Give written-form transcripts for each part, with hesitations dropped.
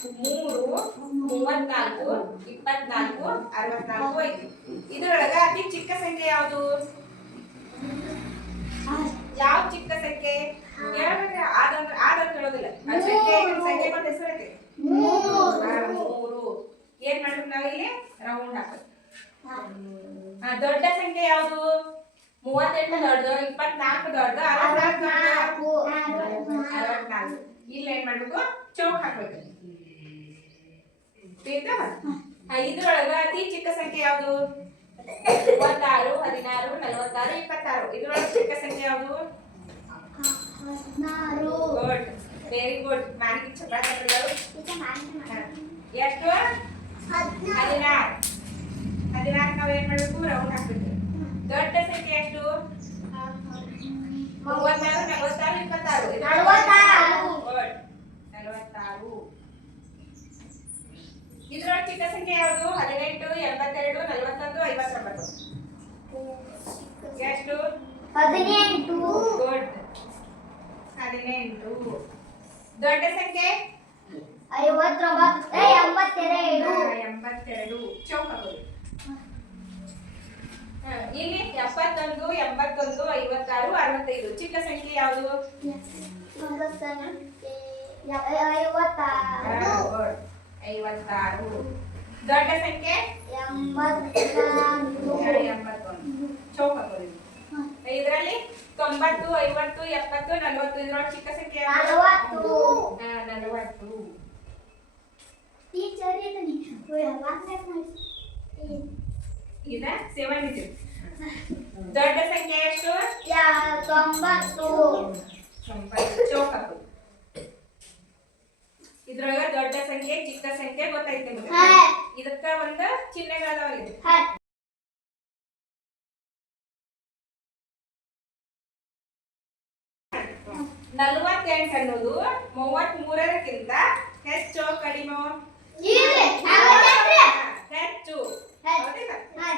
3 34 24 64 ಐತಿ. ಇದರೊಳಗ ಅತಿ ಚಿಕ್ಕ ಸಂಖ್ಯೆ ಯಾವುದು? ಯಾವ ಚಿಕ್ಕ ಸಂಖ್ಯೆ ಹೇಳ್ಬೇಕ್ರಿ? ಆದಂತ ಹೇಳೋದಿಲ್ಲ. ಸಂಖ್ಯೆ ಬಂದ ಹೆಸರು ಐತಿ 3. ಏನ್ ಮಾಡ್ಬೇಕು ನಾವು ಇಲ್ಲಿ? ರೌಂಡ್ ಹಾಕೋದು. ದೊಡ್ಡ ಸಂಖ್ಯೆ ಯಾವುದು? 38 ದೊಡ್ಡದು, 24 ದೊಡ್ಡದು, 64. ಇಲ್ಲಿ ಏನ್ ಮಾಡ್ಬೇಕು? ಚೌಕ್ ಹಾಕ್ಬೇಕು. ಇದ್ರೊಳಗ ಅತಿ ಚಿಕ್ಕ ಸಂಖ್ಯೆ ಯಾವುದು? 36 16 46 26. ಇದ್ರೊಳಗ ಚಿಕ್ಕ ಸಂಖ್ಯೆ ಯಾವುದು? 16. Good, very good. ಮಾನಿಗೆ ಚಪಾತಿ ಹಾಕಿದ್ರು ಎಷ್ಟು? 16. 16 ನಾವು ಏನ್ ಮಾಡ್ಬೇಕು? ರೌಂಡ್ ಹಾಕ್ಬೇಕು. ದೊಡ್ಡ ಸಂಖ್ಯೆ ಎಷ್ಟು? 34 46 26. 46. ಇದ್ರೊಳಗೆ ಚಿಕ್ಕ ಸಂಖ್ಯೆ ಯಾವುದು? 18 82 41 59. ಎಷ್ಟು? 18. ಗುಡ್, 18. ದೊಡ್ಡ ಸಂಖ್ಯೆ 82. ಚೌಕ ಇಲ್ಲಿ 71 81 56 65. ಚಿಕ್ಕ ಸಂಖ್ಯೆ ಯಾವುದು? 56. ದೊಡ್ಡ ಸಂಖ್ಯೆ 81. ಚೌಕ ಇದರಲ್ಲಿ 90 50 70 40. ಇದ್ರೊಳಗೆ ಚಿಕ್ಕ ಸಂಖ್ಯೆ 40. ಈಗ 7 ಇದೆ. ದೊಡ್ಡ ಸಂಖ್ಯೆ ಎಷ್ಟು? 90. ಚೌಕ ಇದ್ರೊಳಗ ದೊಡ್ಡ ಸಂಖ್ಯೆ ಚಿಕ್ಕ ಸಂಖ್ಯೆ ಗೊತ್ತೈತೆ ನಿಮಗೆ. ಇದಕ್ಕ ಒಂದು ಚಿಹ್ನೆಗಳದಾವಲ್ಲಿ. 48 ಅನ್ನೋದು 33ಕ್ಕಿಂತ ಹೆಚ್ಚು ಕಡಿಮೆ? ಹೆಚ್ಚು.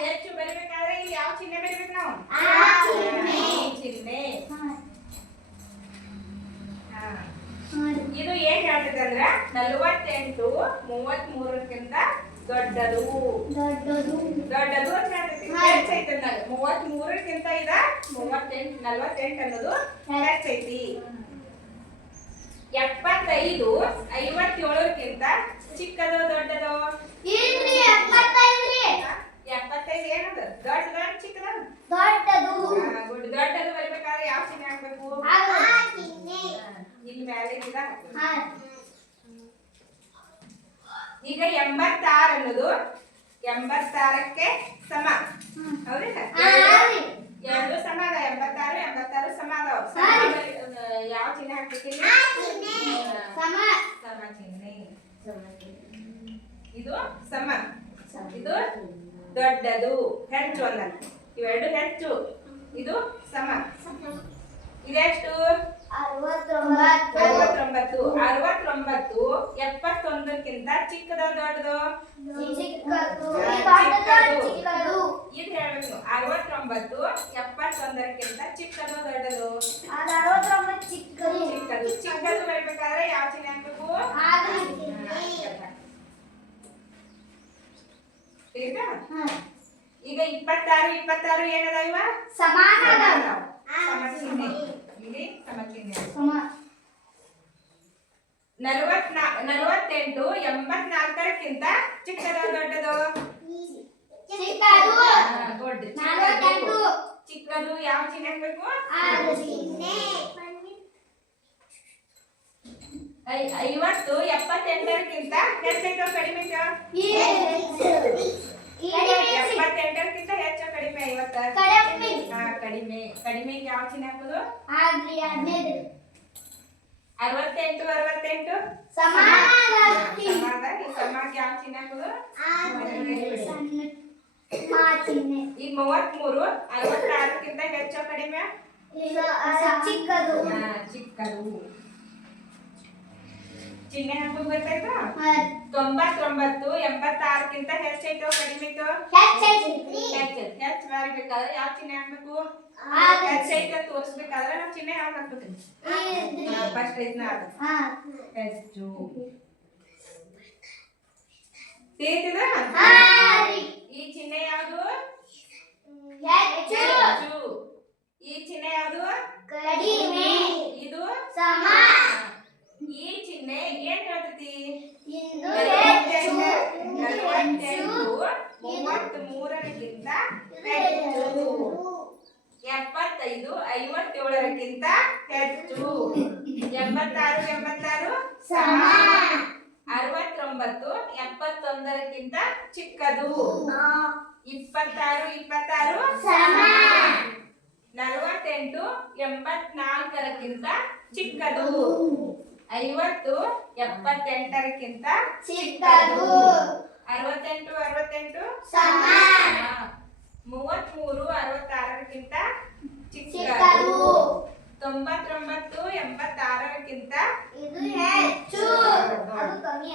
ಹೆಚ್ಚು ಬರಿಬೇಕಾದ್ರೆ ಇಲ್ಲಿ ಯಾವ ಚಿಹ್ನೆ ಬರಿಬೇಕು ನಾವು? ಚಿಹ್ನೆ. ಇದು ಏನ್ ಹೇಳ್ತದೆ ಅಂದ್ರೆ 48 33ಕ್ಕಿಂತ ದೊಡ್ಡದು ಅಂತ ಹೇಳ್ತೈತಿ. ಹೆಚ್ಚೈತೆ 33ಕ್ಕಿಂತ ಇದ 48 ಅನ್ನೋದು ಹೆಚ್ಚೈತಿ. 75 57ಕ್ಕಿಂತ ಚಿಕ್ಕದು ದೊಡ್ಡದು? 75 ಏನದು? ದೊಡ್ಡದ ಚಿಕ್ಕದ? ದೊಡ್ಡದು ಬರಬೇಕಾದ್ರೆ ಯಾವ ಚಿಹ್ನೆ ಹಾಕ್ಬೇಕು? ಇಲ್ಲಿ ಮೇಲೆ ಈಗ 86 ಅನ್ನೋದು 86ಕ್ಕೆ ಸಮ. ಹೌದಿಲ್ಲ? ಎರಡು ಸಮ ಅದ. 86 ಸಮ ಅದಾವ. ಯಾವ ಚಿಹ್ನೆ ಹಾಕ್ಬೇಕಿಲ್ಲ? ಸಮ ಚಿಹ್ನೆ. ಇದು ಸಮ, ಇದು ದೊಡ್ಡದು, ಹೆಚ್ಚು ಅಲ್ಲ. ಇವೆರಡು ಹೆಚ್ಚು, ಇದು ಸಮ. ಇದೆಷ್ಟು? 69. 69 71ಕ್ಕಿಂತ ಚಿಕ್ಕದ ದೊಡ್ಡದು? ಚಿಕ್ಕದು. ಇದು ಹೇಳ್ಬೇಕು. 69 71ಕ್ಕಿಂತ ಚಿಕ್ಕದು ದೊಡ್ಡದು? ಚಿಕ್ಕದು. ಚಿಕ್ಕದು ಬರಬೇಕಾದ್ರೆ ಯಾವ ಚಿಹ್ನೆ ಹಾಕ್ಬೇಕು? ಈಗ 26 ಏನದ? ಇವ ಸಮಾನ ಚಿಹ್ನೆ. ಇಲ್ಲಿ ಸಮ ಚಿಹ್ನೆ. 48 84ಕ್ಕಿಂತ ಚಿಕ್ಕದ ದೊಡ್ಡದು? ಚಿಕ್ಕದು. ಯಾವ ಚಿಹ್ನೆ ಹಾಕ್ಬೇಕು? 50 78ಕ್ಕಿಂತ ಹೆಚ್ಚೈತೋ ಕಡಿಮೆ? 78ಕ್ಕಿಂತ ಹೆಚ್ಚು ಕಡಿಮೆ? 50 ಕಡಿಮೆ. ಕಡಿಮೆಗೆ ಯಾವ ಚಿಹ್ನೆ ಹಾಕೋದು? 68 ಸಮಾಗೆ ಯಾವ ಚಿಹ್ನೆ ಹಾಕೋದು? ಈಗ 33 66ಕ್ಕಿಂತ ಹೆಚ್ಚು ಕಡಿಮೆ? ಚಿಕ್ಕದು. ಚಿಹ್ನೆ ಹಾಕೋದು ಗೊತ್ತಾಯ್ತಾ? 99 86ಕ್ಕಿಂತ ಹೆಚ್ಚೈತೋ ಕಡಿಮೆತೋ? ಹೆಚ್ಚು ಬರಬೇಕಾದ್ರೆ ಯಾವ ಚಿಹ್ನೆ ಹಾಕ್ಬೇಕು? ಹೆಚ್ಚೈತೆ ತೋರಿಸ್ಬೇಕಾದ್ರೆ ನಾವು ಚಿಹ್ನೆ ಯಾವ್ದು ಹಾಕ್ಬೇಕು? ಫಸ್ಟ್ ಇದನ್ನ ಹೆಚ್ಚು. ತಿಳಿತಿದ ಹಾರಿ ಈ ಚಿಹ್ನೆ ಯಾವುದು ಹೆಚ್ಚು ಹೆಚ್ಚು ಈ ಚಿಹ್ನೆ ಯಾವುದು ಕಡಿಮೆ ಇದು ಸಮ ಈ ಚಿಹ್ನೆ ಏನ್ ಹೇಳ್ತೈತಿ ಇಂದು 33ಕ್ಕಿಂತ ಹೆಚ್ಚು 75 57ಕ್ಕಿಂತ ಹೆಚ್ಚು 76 ಸಮ 69 71ಕ್ಕಿಂತ ಚಿಕ್ಕದು 26 ಸಮ 48 84ಕ್ಕಿಂತ ಚಿಕ್ಕದು 50 78ಕ್ಕಿಂತ ಚಿಕ್ಕದು 68 ಸಮ 33 66ಕ್ಕಿಂತ ಚಿಕ್ಕದು ಚಿಕ್ಕದು 99 86ಕ್ಕಿಂತ ಇದು ಹೆಚ್ಚು ಅದು ಕಮ್ಮಿ